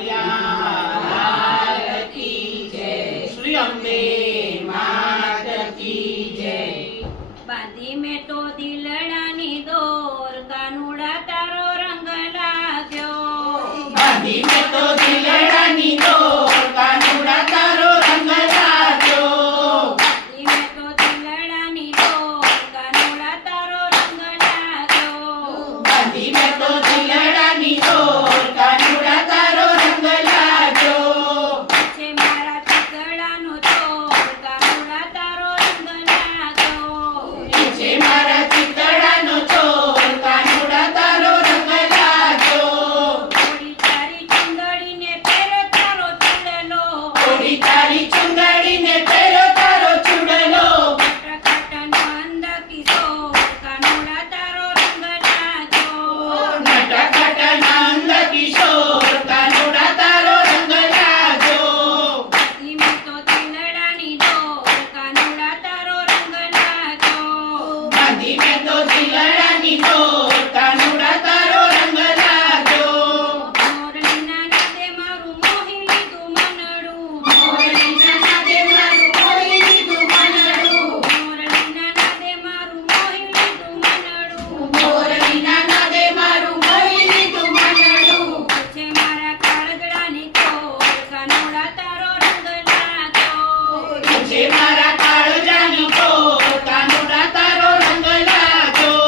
કનૈયા લાલ કી જય, શ્રી અંબે માત કી જય। બાંધી મેં તો દિલડાની દોર, કાનુડા તારો રંગ લાગ્યો। બાંધી મેં તો દિલડાની દોર, કાનુડા તારો રંગ લાગ્યો। બાંધી મેં તો દિલડાની દોર, કાનુડા તારો રંગ લાગ્યો। બાંધી મેં તો દિલડાની દોર, કાનુડા તારો રંગ લાગ્યો। છે મારા ચિતડાનો ચોર, કાનુડા તારો રંગ લાગ્યો। છે મારા ચિતડાનો ચોર, કાનુડા તારો રંગ લાગ્યો। થોડી તારી ચુંદડીને પહેરો તારો ચૂડલો, થોડી તારી ચુંદડીને પહેરો તારો ચૂડલો। નટખટનો અંધ કિશોર, કાનુડા તારો રંગ લાગ્યો। નટખટ નંદ કિશોર, કાનુડા તારો રંગ લાગ્યો। બાંધી મેં તો દિલડાની દોર, કાનુડા તારો રંગ લાગ્યો। બાંધી મેં તો દિલડાની દોર, કાનુડા તારો રંગ લાગ્યો। મોરલીના નાદે મારું મોહી લીધું મનડું, મોરલીના નાદે મારું મોહી લીધું મનડું। મોરલીના નાદે મારું મોહી લીધું મનડું। મોરલીના નાદે મારું મોહી લીધું મનડું। છે મારા કાળગડાની કોર, કાનુડા તારો રંગ લાગ્યો। છે મારા કાળજાની કોર, કાનુડા તારો રંગ લાગ્યો।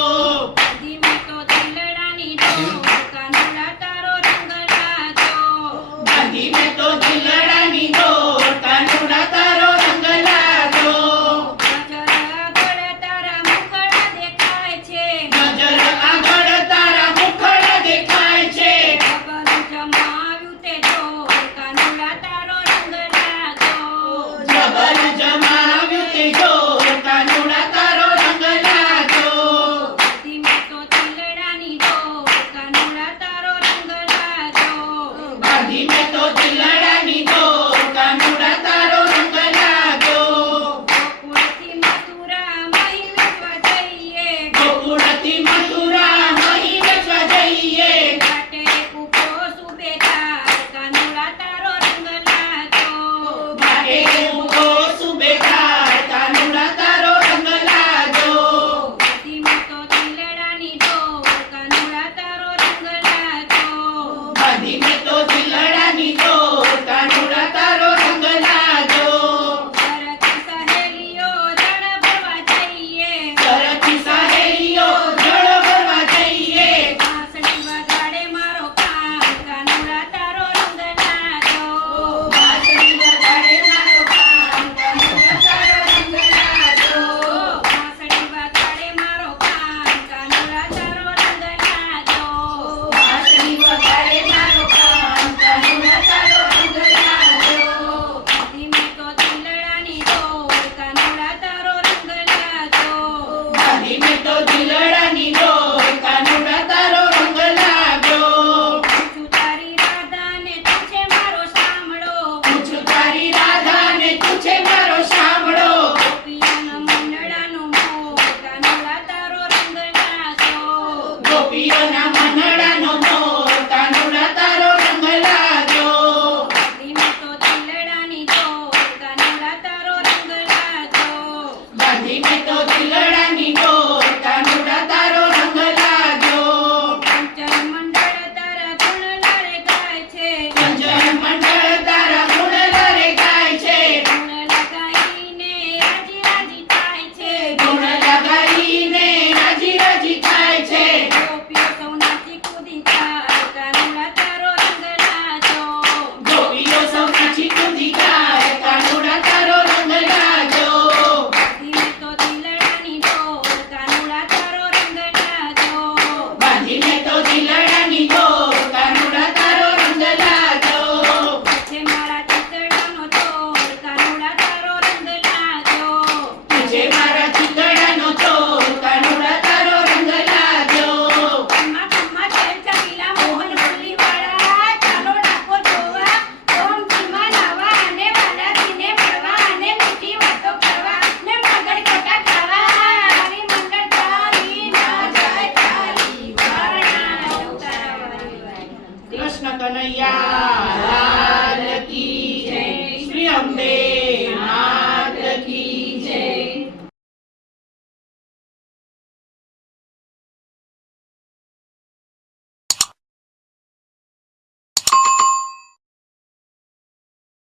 બાંધી મેં તો દિલડાની દોર, કાનુડા તારો રંગ લાગ્યો। બાંધી મેં તો દિલડાની દોર, કાનુડા તારો રંગ લાગ્યો। નજર આગળ તારા મુખડા દેખાય છે, નજર આગળ તારા મુખડા દેખાય છે। જબલું જમાવ્યું તે જોર, કાનુડા તારો રંગ લાગ્યો। જબલ જમાવ્યું તે જોર, કાનુડા તારો રંગ લાગ્યો। બાંધી મેં તો દિલડાની દોર, કાનુડા તારો રંગ લાગ્યો। બાંધી મેં તો